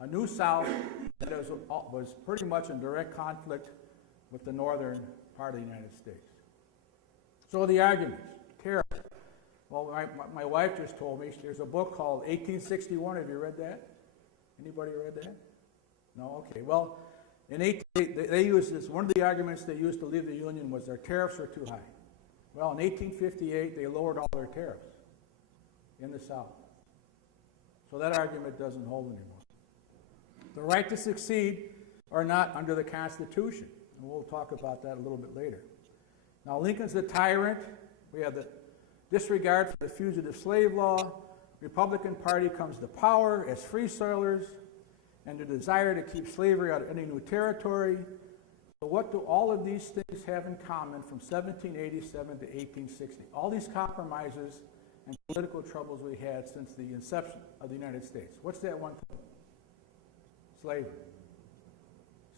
a New South that was pretty much in direct conflict with the northern part of the United States. So the arguments, tariff. Well, my wife just told me there's a book called 1861. Have you read that? Anybody read that? No? Okay. Well, they used this. One of the arguments they used to leave the Union was their tariffs were too high. Well, in 1858, they lowered all their tariffs in the South. So that argument doesn't hold anymore. The right to succeed or not under the Constitution. And we'll talk about that a little bit later. Now, Lincoln's a tyrant. We have the disregard for the fugitive slave law. Republican Party comes to power as free soilers, and the desire to keep slavery out of any new territory. So what do all of these things have in common from 1787 to 1860? All these compromises and political troubles we had since the inception of the United States. What's that one thing? Slavery.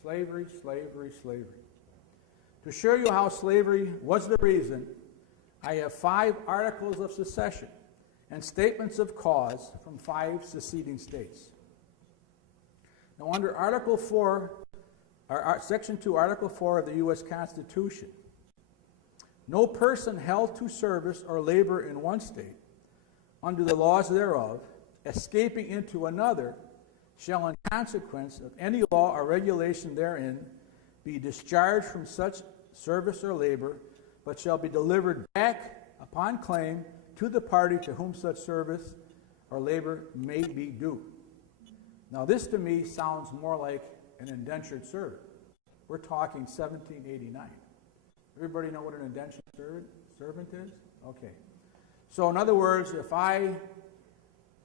Slavery, slavery, slavery. To show you how slavery was the reason, I have 5 articles of secession and statements of cause from 5 seceding states. Now, under Article 4, Section 2, Article 4 of the U.S. Constitution, no person held to service or labor in one state, under the laws thereof, escaping into another, shall in consequence of any law or regulation therein be discharged from such service or labor, but shall be delivered back upon claim to the party to whom such service or labor may be due. Now, this to me sounds more like an indentured servant. We're talking 1789. Everybody know what an indentured servant is? Okay. So, in other words, if I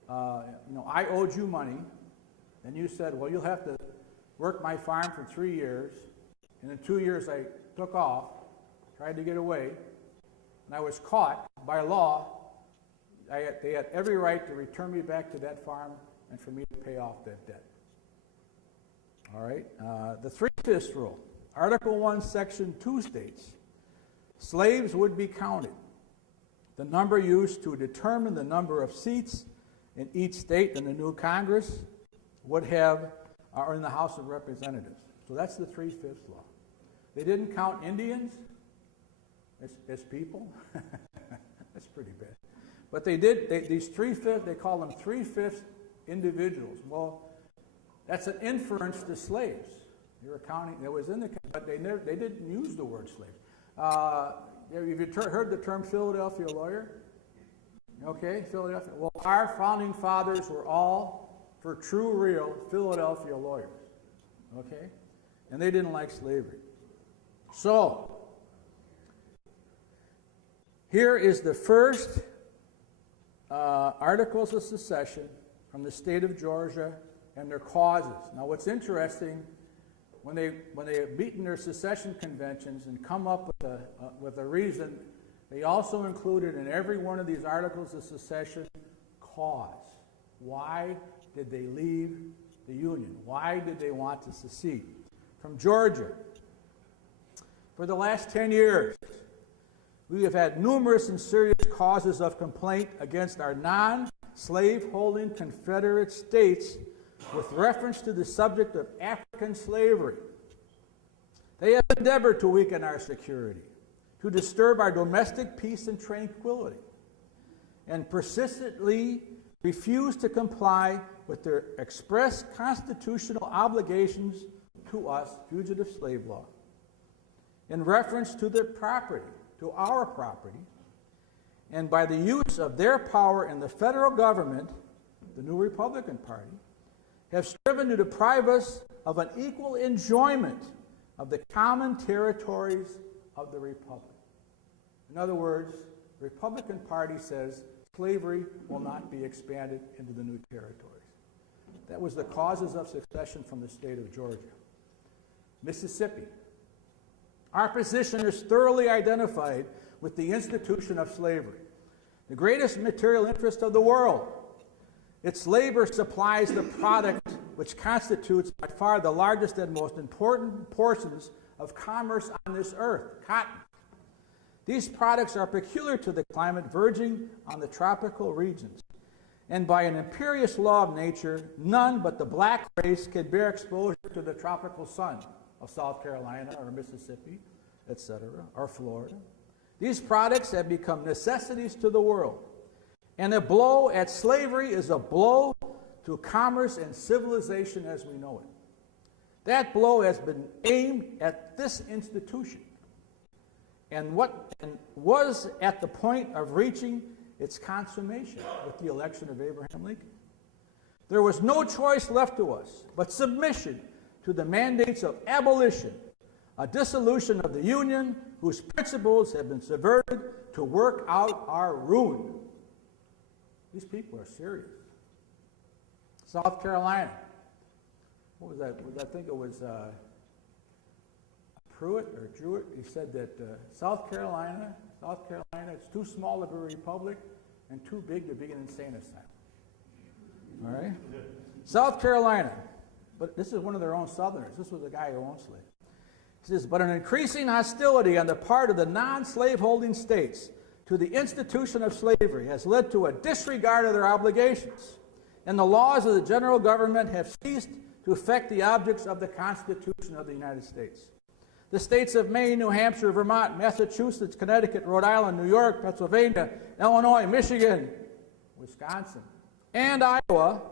owed you money, and you said, well, you'll have to work my farm for 3 years, and in 2 years I took off, tried to get away, and I was caught by law, they had every right to return me back to that farm and for me to pay off that debt. All right. The 3/5 rule. Article 1, Section 2 states, slaves would be counted. The number used to determine the number of seats in each state in the new Congress would have, or in the House of Representatives. So that's the 3/5 law. They didn't count Indians as people. That's pretty bad. But they did, these 3/5, they call them 3/5 individuals. Well, that's an inference to slaves. You're counting, that was in the, but they didn't use the word slave. Have you heard the term Philadelphia lawyer? Okay, Philadelphia. Well, our founding fathers were all, for true, real Philadelphia lawyers. Okay? And they didn't like slavery. So, here is the first Articles of Secession from the state of Georgia and their causes. Now, what's interesting, when they have beaten their secession conventions and come up with a reason, they also included in every one of these Articles of Secession cause. Why did they leave the Union? Why did they want to secede? From Georgia, for the last 10 years, we have had numerous and serious causes of complaint against our non-slave-holding Confederate states with reference to the subject of African slavery. They have endeavored to weaken our security, to disturb our domestic peace and tranquility, and persistently refuse to comply with their express constitutional obligations to us, fugitive slave law, in reference to their property, to our property, and by the use of their power in the federal government, the new Republican Party, have striven to deprive us of an equal enjoyment of the common territories of the Republic. In other words, the Republican Party says slavery will not be expanded into the new territories. That was the causes of secession from the state of Georgia. Mississippi. Our position is thoroughly identified with the institution of slavery, the greatest material interest of the world. Its labor supplies the product which constitutes by far the largest and most important portions of commerce on this earth, cotton. These products are peculiar to the climate verging on the tropical regions and by an imperious law of nature, none but the black race can bear exposure to the tropical sun of South Carolina or Mississippi, etc., or Florida. These products have become necessities to the world, and a blow at slavery is a blow to commerce and civilization as we know it. That blow has been aimed at this institution and was at the point of reaching its consummation with the election of Abraham Lincoln. There was no choice left to us but submission to the mandates of abolition, a dissolution of the Union whose principles have been subverted to work out our ruin. These people are serious. South Carolina. What was that? I think it was Pruitt or Jewett. He said that South Carolina, it's too small to be a republic and too big to be an insane asylum. All right? South Carolina, but this is one of their own Southerners. This was a guy who owned slaves. He says, but an increasing hostility on the part of the non-slaveholding states to the institution of slavery has led to a disregard of their obligations, and the laws of the general government have ceased to affect the objects of the Constitution of the United States. The states of Maine, New Hampshire, Vermont, Massachusetts, Connecticut, Rhode Island, New York, Pennsylvania, Illinois, Michigan, Wisconsin, and Iowa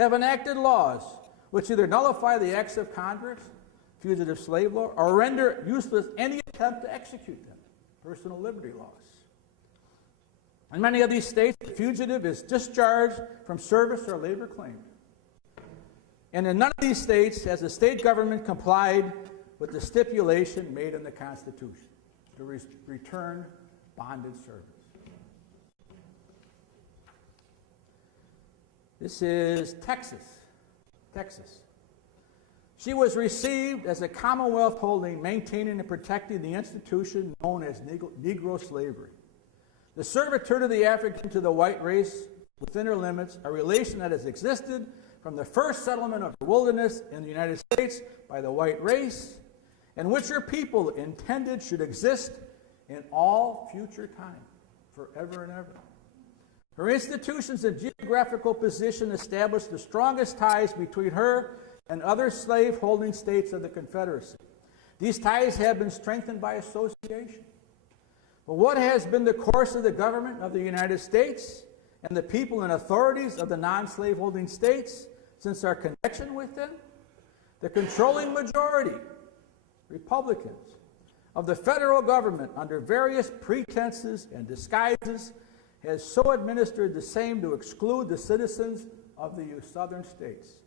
have enacted laws which either nullify the acts of Congress, fugitive slave law, or render useless any attempt to execute them, personal liberty laws. In many of these states, the fugitive is discharged from service or labor claim. And in none of these states has the state government complied with the stipulation made in the Constitution to return bonded servants. This is Texas. She was received as a commonwealth holding, maintaining, and protecting the institution known as Negro slavery. The servitude of the African to the white race within her limits, a relation that has existed from the first settlement of the wilderness in the United States by the white race, and which her people intended should exist in all future time, forever and ever. Her institutions and geographical position established the strongest ties between her and other slave-holding states of the Confederacy. These ties have been strengthened by association. But what has been the course of the government of the United States and the people and authorities of the non-slave-holding states since our connection with them? The controlling majority, Republicans, of the federal government under various pretenses and disguises has so administered the same to exclude the citizens of the southern states,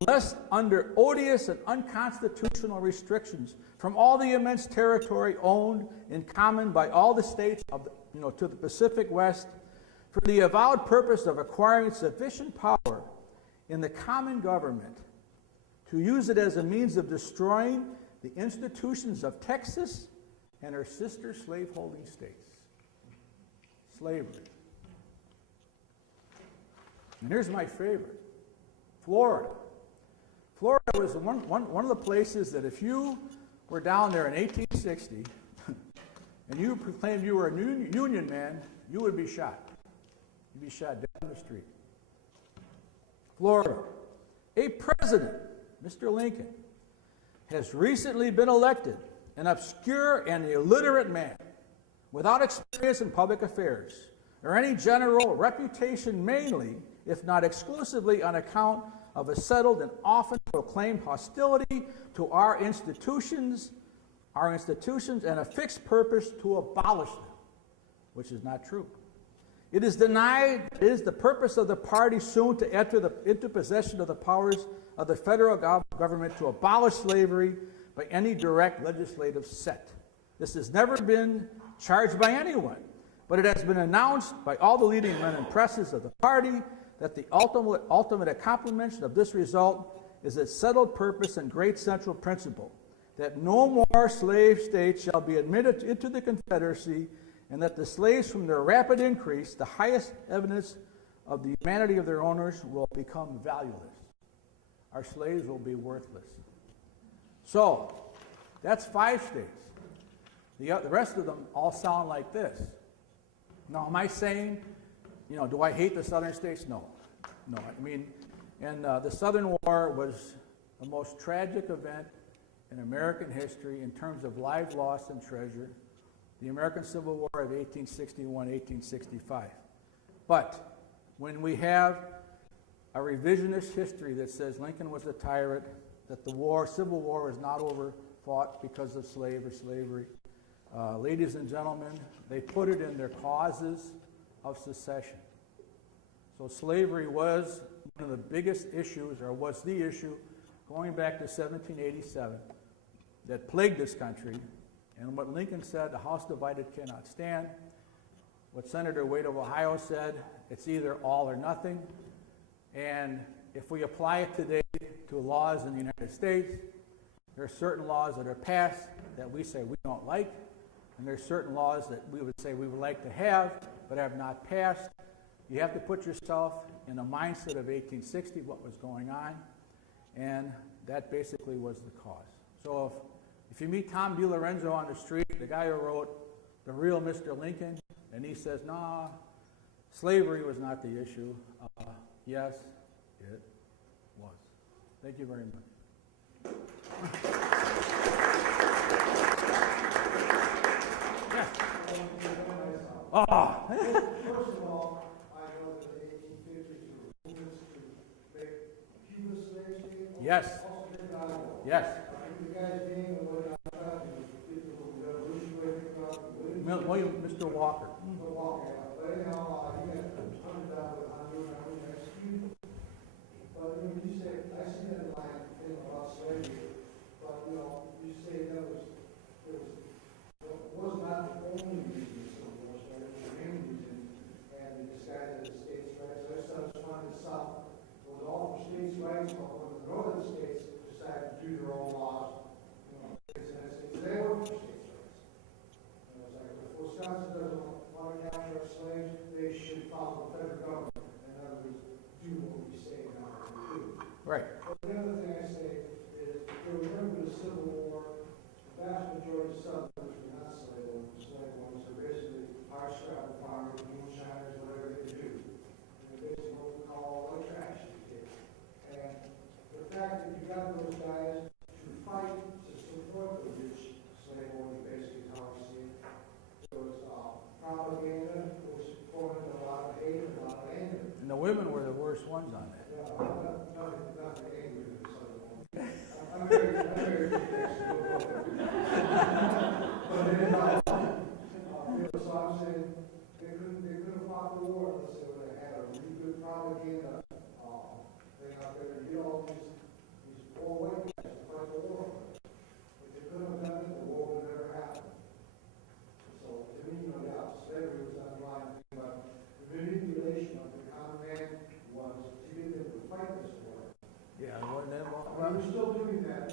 unless under odious and unconstitutional restrictions from all the immense territory owned in common by all the states of to the Pacific West, for the avowed purpose of acquiring sufficient power in the common government to use it as a means of destroying the institutions of Texas and her sister slaveholding states. Slavery. And here's my favorite, Florida. Florida was one of the places that if you were down there in 1860 and you proclaimed you were a Union man, you would be shot. You'd be shot dead on the street. Florida. A president, Mr. Lincoln, has recently been elected, an obscure and illiterate man without experience in public affairs or any general reputation, mainly, if not exclusively, on account of a settled and often proclaimed hostility to our institutions and a fixed purpose to abolish them, which is not true. It is denied it is the purpose of the party soon to enter into possession of the powers of the federal government to abolish slavery by any direct legislative set. This has never been charged by anyone, but it has been announced by all the leading men and presses of the party that the ultimate accomplishment of this result is its settled purpose and great central principle, that no more slave states shall be admitted into the Confederacy, and that the slaves from their rapid increase, the highest evidence of the humanity of their owners, will become valueless. Our slaves will be worthless. So, that's 5 states. The rest of them all sound like this. Now, am I saying do I hate the southern states? No. No, I mean, and the Southern War was the most tragic event in American history in terms of lives lost and treasure, the American Civil War of 1861-1865. But when we have a revisionist history that says Lincoln was a tyrant, that the Civil War was not fought because of slavery, ladies and gentlemen, they put it in their causes of secession. So slavery was one of the biggest issues, or was the issue, going back to 1787, that plagued this country. And what Lincoln said, the house divided cannot stand. What Senator Wade of Ohio said, it's either all or nothing. And if we apply it today to laws in the United States, there are certain laws that are passed that we say we don't like, and there are certain laws that we would say we would like to have, but have not passed. You have to put yourself in the mindset of 1860, what was going on, and that basically was the cause. So if you meet Tom DiLorenzo on the street, the guy who wrote The Real Mr. Lincoln, and he says, "Nah, slavery was not the issue," yes, it was. Thank you very much. Yes. Oh. First of all, I know that the 1850s were movements to make Cuba slaves. Yes. Yes. The guys being the way I thought the revolutionary Mr. Walker. But anyhow, he got hunted down with Honduras and executed. But when you say, I see that line thing about slavery, but you say that was not the only reason the Civil War started, it was the main reason, and the disguise of the states' rights. I just wanted the South was all for states' rights, but when the northern states decided to do their own laws, they were for states' rights. And it was like, if Wisconsin doesn't want to capture our slaves, they should follow the federal government. In other words, do what we say and not what we do. Right. But the other thing I say is, if you remember the Civil War, the vast majority of Southerners were not slave owners. Slave owners are basically hard-scrabble farmers, moonshiners, whatever they do. And they're basically what we call white trash these days. And the fact that you got those guys to fight to support the rich slave owners, basically is how I see it. There was propaganda, it was pouring a lot of hate and a lot of anger. And the women were the worst ones on that. Yeah, nothing angry with the Southern woman. I'm very but anyhow, so I'm saying they couldn't have fought the war unless they would have had a really good propaganda thing out there to get all these poor white guys to fight the war. If they couldn't have done it, the war would have never happened. So to me, slavery was not the line thing, but the manipulation of the common man was to get them to fight this war. Yeah, well, then, We're still doing that,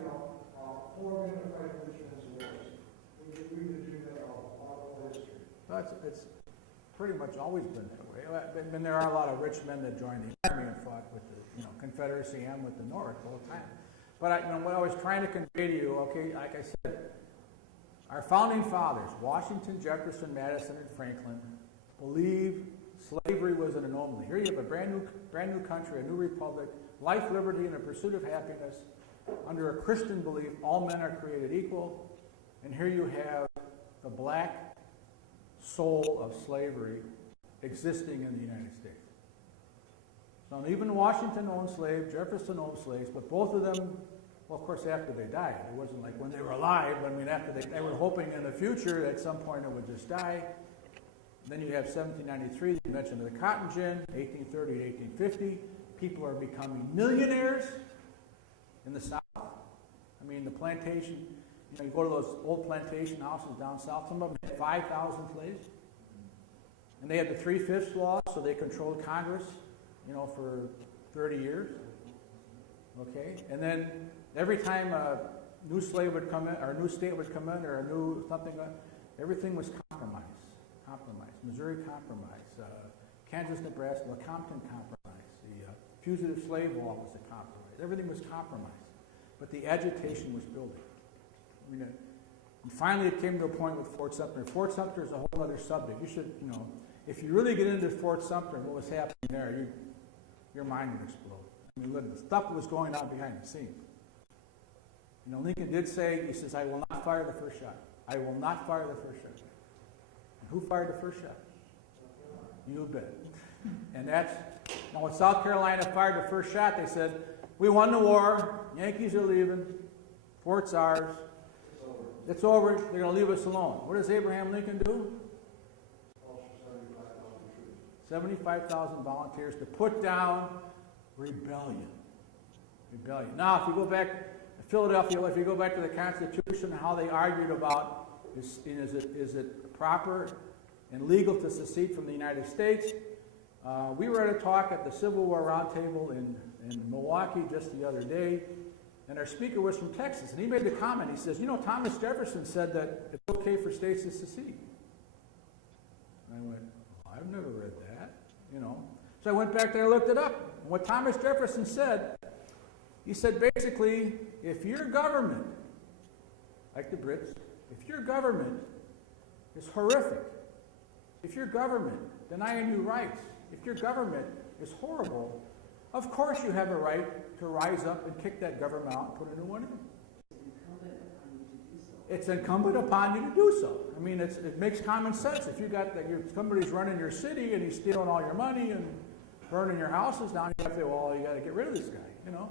poor men are fighting rich men's wars. We've been doing that all history. well, it's pretty much always been that way. And there are a lot of rich men that joined the Army and fought with the Confederacy and with the North all the time. But what I was trying to convey to you, okay, like I said, our founding fathers, Washington, Jefferson, Madison, and Franklin, believed slavery was an anomaly. Here you have a brand new country, a new republic, life, liberty, and the pursuit of happiness. Under a Christian belief, all men are created equal. And here you have the black soul of slavery existing in the United States. So even Washington owned slaves, Jefferson owned slaves, but both of them, well, of course, after they died. It wasn't like when they were alive. I mean, after they were hoping in the future at some point it would just die. And then you have 1793, you mentioned the cotton gin, 1830 to 1850. People are becoming millionaires in the South. I mean, the plantation, you go to those old plantation houses down south, some of them had 5,000 slaves. And they had the 3/5 law, so they controlled Congress, for 30 years. Okay? And then every time a new slave would come in, or a new state would come in, or a new something, everything was compromised. Missouri Compromise, Kansas, Nebraska, Lecompton Compromise, the Fugitive Slave Law was a compromise. Everything was compromised. But the agitation was building. I mean, and finally it came to a point with Fort Sumter. Fort Sumter is a whole other subject. You should, if you really get into Fort Sumter and what was happening there, your mind would explode. I mean, look, the stuff that was going on behind the scenes. You know, Lincoln did say, he says, I will not fire the first shot. I will not fire the first shot. And who fired the first shot? You bet. And that's, now when South Carolina fired the first shot, they said, we won the war, Yankees are leaving, fort's ours, it's over, they're going to leave us alone. What does Abraham Lincoln do? 75,000 volunteers to put down rebellion. Rebellion. Now, if you go back to Philadelphia, if you go back to the Constitution and how they argued about is it proper and legal to secede from the United States, we were at a talk at the Civil War Roundtable in Milwaukee just the other day, and our speaker was from Texas, and he made the comment, he says, you know, Thomas Jefferson said that it's okay for states to secede. And I went, I've never read that, you know. So I went back there and looked it up. And what Thomas Jefferson said, he said basically, if your government, like the Brits, if your government is horrific, if your government denying you rights, if your government is horrible, of course you have a right to rise up and kick that government out and put a new one in. It's incumbent upon you to do so. I mean, it makes common sense. If you got somebody's running your city and he's stealing all your money and burning your houses down, you have to say, well, you got to get rid of this guy, you know.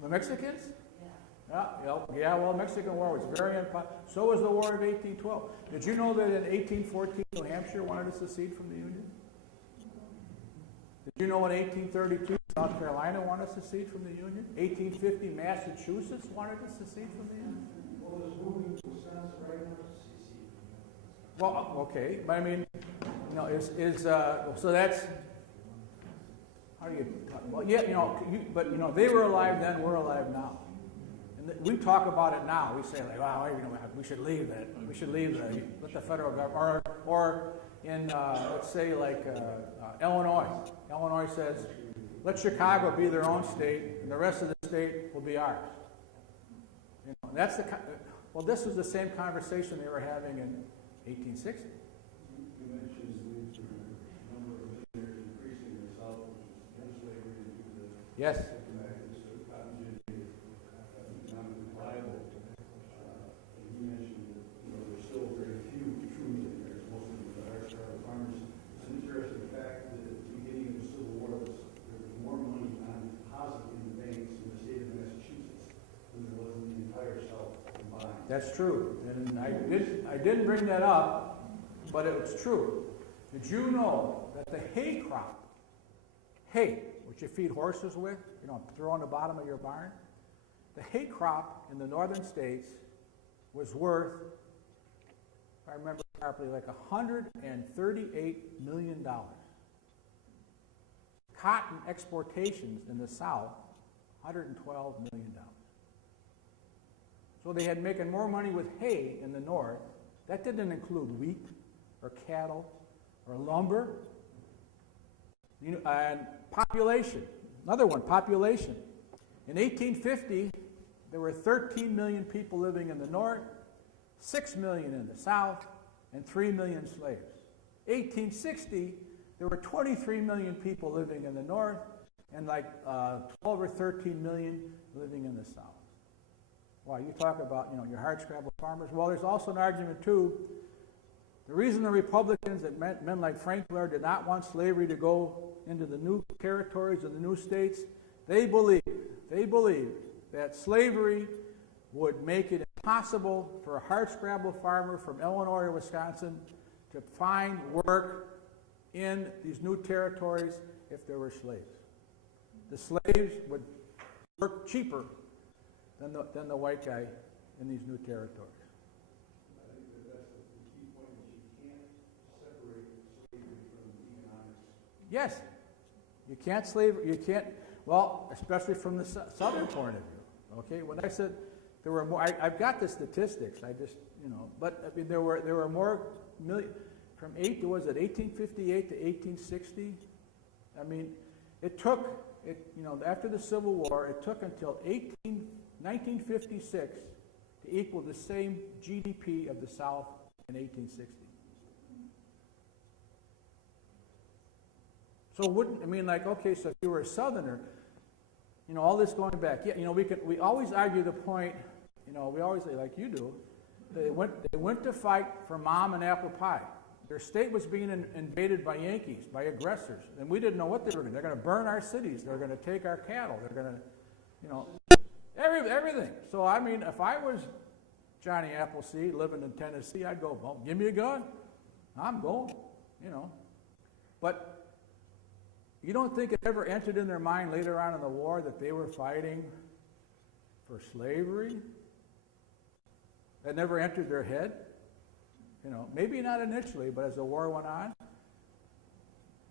The Mexicans? Yeah, well, the Mexican War was very unpopular. So was the War of 1812. Did you know that in 1814, New Hampshire wanted to secede from the Union? Did you know in 1832, South Carolina wanted to secede from the Union? 1850, Massachusetts wanted to secede from the Union? Well, there's moving to Wisconsin right now to secede from the Union. Well, okay, but I mean, you know, so that's, how do you, well, yeah, you know, but, you know, they were alive then, we're alive now. And we talk about it now. We say, like, wow, you know, we should leave that. We should leave that. Let the federal government, or in, let's say, like Illinois. Illinois says, let Chicago be their own state, and the rest of the state will be ours. You know, that's well, this was the same conversation they were having in 1860. You mentioned the number of millionaires increasing in the South, which is slavery into the Yes. You mentioned that there's still very few true millionaires. Most of them are farmers. It's an interesting fact that at the beginning of the Civil War, there was more money on deposit in the banks in the state of Massachusetts than there was in the entire South combined. That's true. And I didn't bring that up, but it was true. Did you know that the hay crop, hay, which you feed horses with, you know, throw on the bottom of your barn, the hay crop in the northern states was worth, if I remember properly, like $138 million. Cotton exportations in the South, $112 million. So they had making more money with hay in the North. That didn't include wheat or cattle or lumber. You know, and population, another one, population. In 1850, there were 13 million people living in the North, 6 million in the South, and 3 million slaves. 1860, there were 23 million people living in the North, and like 12 or 13 million living in the South. Wow, you talk about, you know, your hardscrabble farmers. Well, there's also an argument, too. The reason the Republicans and men like Frank Blair did not want slavery to go into the new territories of the new states, they believed that slavery would make it impossible for a hardscrabble farmer from Illinois or Wisconsin to find work in these new territories if there were slaves. The slaves would work cheaper than the white guy in these new territories. I think that's the key point, is you can't separate slavery from economics. Yes, you can't, well, especially from the southern point of view. Okay, when I said there were more, I've got the statistics, I just, you know, but I mean, there were more from 1858 to 1860. I mean, you know, after the Civil War, it took until 1956 to to equal the same GDP of the South in 1860. So wouldn't, I mean, like, okay, so if you were a Southerner, you know, all this going back, yeah, you know, we always argue the point, you know, we always say, like you do, they went to fight for mom and apple pie. Their state was being invaded by Yankees, by aggressors, and we didn't know what they were going to do. They're going to burn our cities. They're going to take our cattle. They're going to, you know, everything. So, I mean, if I was Johnny Appleseed living in Tennessee, I'd go, well, give me a gun. I'm going, you know. But you don't think it ever entered in their mind later on in the war that they were fighting for slavery? That never entered their head? You know, maybe not initially, but as the war went on.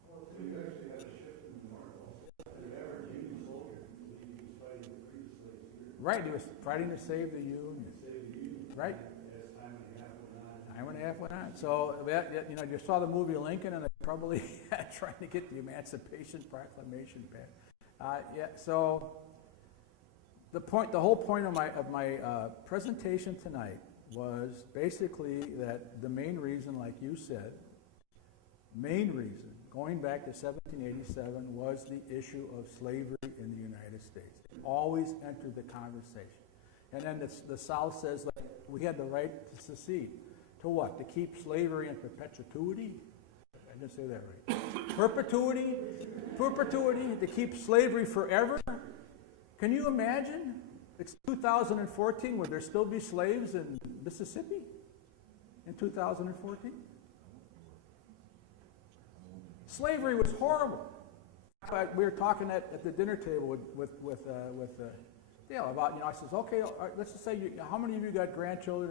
Well, you actually had a shift in the market. The average Union soldier, he was fighting to free the slaves. Right, he was fighting to save the Union. Right. As time and a half went on. Time and a half went on. So, that, you know, you saw the movie Lincoln, and they're probably trying to get the Emancipation Proclamation passed. Yeah, so the whole point of my presentation tonight was basically that the main reason, like you said, going back to 1787, was the issue of slavery in the United States. It always entered the conversation. And then the South says, like, we had the right to secede. To what? To keep slavery in perpetuity? I didn't say that right. Perpetuity, to keep slavery forever? Can you imagine? It's 2014. Would there still be slaves in Mississippi in 2014? Slavery was horrible. We were talking at the dinner table with Dale about, you know, I says, okay, let's just say, how many of you got grandchildren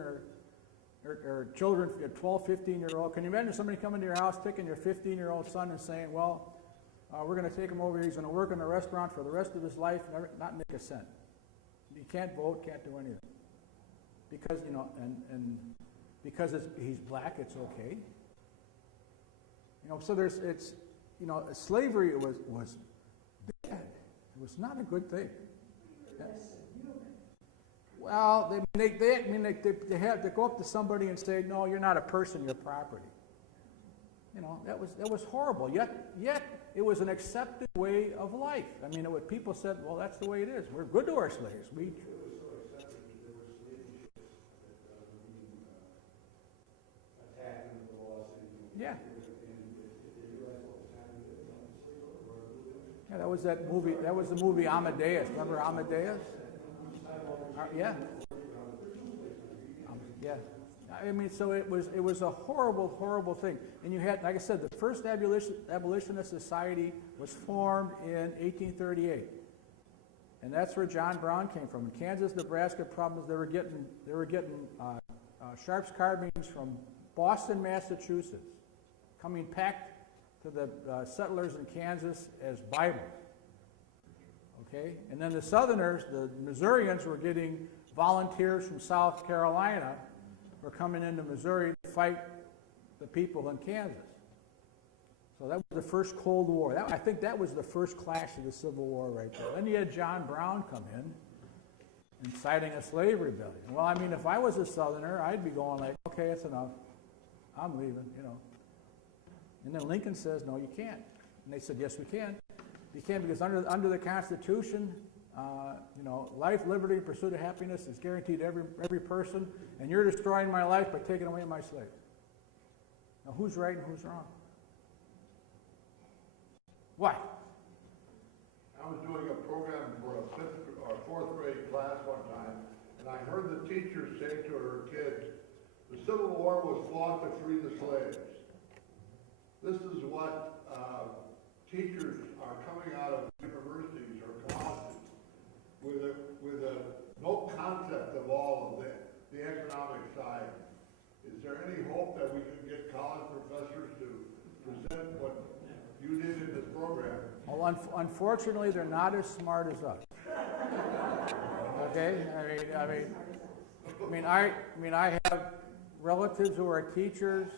or children, 12, 15-year-old? Can you imagine somebody coming to your house, taking your 15-year-old son and saying, well, we're going to take him over here, he's going to work in a restaurant for the rest of his life, not make a cent. He can't vote, can't do anything. Because, you know, and because he's black, it's okay. You know, so you know, slavery was bad. It was not a good thing. Yeah. Well, they have to go up to somebody and say, no, you're not a person, you're property. You know, that was horrible. Yet it was an accepted way of life. I mean, people said, well, that's the way it is. We're good to our slaves. It was so accepted that there were slave ships that were being attacked under the law. Yeah. And if they realized what was happening, they were slave over. Yeah, that was that movie. That was the movie Amadeus. Remember Amadeus? Yeah. Yeah. I mean, so it was a horrible, horrible thing. And you had, like I said, the first abolitionist society was formed in 1838, and that's where John Brown came from. In Kansas, Nebraska, problems they were getting Sharps carbines from Boston, Massachusetts, coming packed to the settlers in Kansas as Bibles. Okay, and then the Southerners, the Missourians, were getting volunteers from South Carolina. Were coming into Missouri to fight the people in Kansas. So that was the first Cold War. I think that was the first clash of the Civil War right there. Then you had John Brown come in, inciting a slave rebellion. Well, I mean, if I was a Southerner, I'd be going like, okay, it's enough. I'm leaving, you know. And then Lincoln says, no, you can't. And they said, yes, we can. You can because under the Constitution, you know, life, liberty, and pursuit of happiness is guaranteed to every person, and you're destroying my life by taking away my slaves. Now, who's right and who's wrong? Why? I was doing a program for a fifth or fourth grade class one time, and I heard the teacher say to her kids, the Civil War was fought to free the slaves. This is what teachers are coming out of universities or colleges with no concept of all of the economic side. Is there any hope that we can get college professors to present what you did in this program? Well, unfortunately, they're not as smart as us. Okay, I have relatives who are teachers.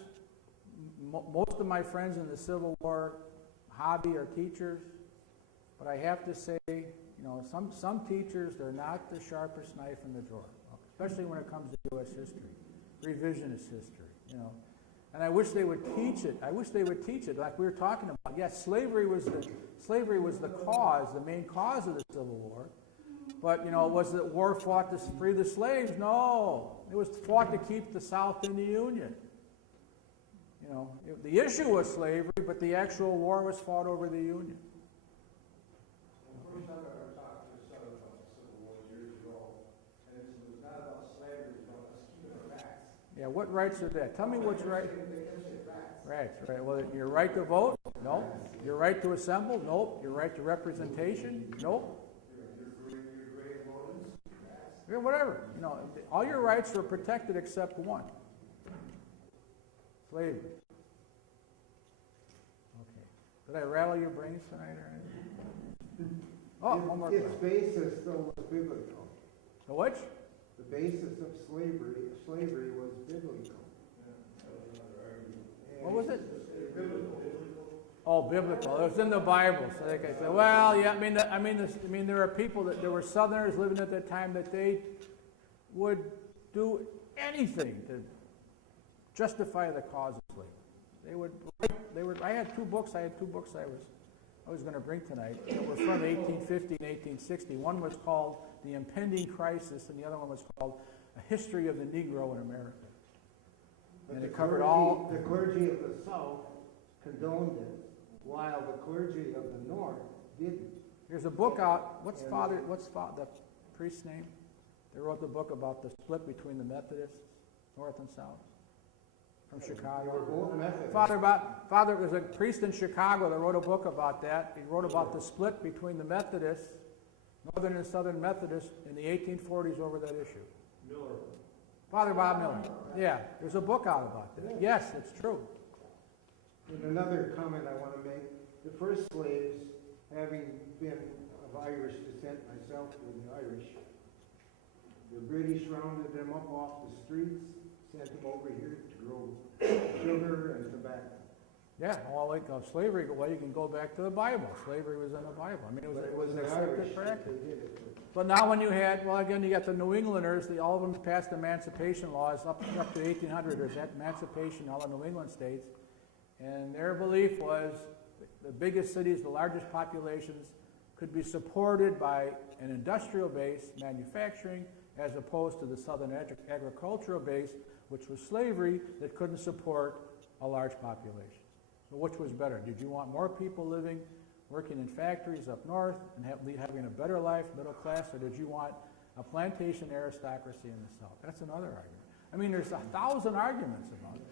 Most of my friends in the Civil War hobby are teachers, but I have to say, you know, some teachers, they're not the sharpest knife in the drawer. Okay. especially when it comes to U.S. history, revisionist history, you know. And I wish they would teach it. I wish they would teach it like we were talking about. Yes, slavery was the cause, the main cause of the Civil War. But, you know, was the war fought to free the slaves? No. It was fought to keep the South in the Union. You know, the issue was slavery, but the actual war was fought over the Union. The first time I ever talked to a Southern about the Civil War years ago, and it was not about slavery, it was about us keeping our rights. Yeah, what rights are that? Tell me what's right. They kept saying rights. Right. Well, your right to vote? No. Your right to assemble? Nope. Your right to representation? Nope. Yeah, whatever. You know, all your rights were protected except one. Slavery. Okay. Did I rattle your brains tonight or anything? Oh, one more Its question. basis still was biblical. The which? The basis of slavery was biblical. What was it? Oh, biblical. It was in the Bible. So they could say, well, yeah. I mean, there are people there were Southerners living at that time that they would do anything to justify the cause of slavery. They would. I had two books I was going to bring tonight that were from 1850 and 1860. One was called The Impending Crisis, and the other one was called A History of the Negro in America. But And the it covered clergy, all. The clergy of the South condoned it, while the clergy of the North didn't. There's a book out. What's the priest's name? They wrote the book about the split between the Methodists, North and South, from They were Chicago. both Methodists. Father was a priest in Chicago that wrote a book about that. He wrote about the split between the Methodists, Northern and Southern Methodists, in the 1840s over that issue. Miller. Father Bob Miller. Yeah, there's a book out about that. Yes, it's true. And another comment I want to make, the first slaves, having been of Irish descent myself, being Irish, the British rounded them up off the streets, sent them over here to grow sugar and tobacco. Yeah, well, like slavery, well, you can go back to the Bible. Slavery was in the Bible. I mean, But it was an the accepted Irish that practice. they did it. But now when you had, well, again, you got the New Englanders, all of them passed emancipation laws up to 1800. There's that emancipation in all the New England states. And their belief was the biggest cities, the largest populations, could be supported by an industrial base, manufacturing, as opposed to the southern agricultural base, which was slavery, that couldn't support a large population. So which was better? Did you want more people living, working in factories up north and having a better life, middle class, or did you want a plantation aristocracy in the south? That's another argument. I mean, there's 1,000 arguments about it.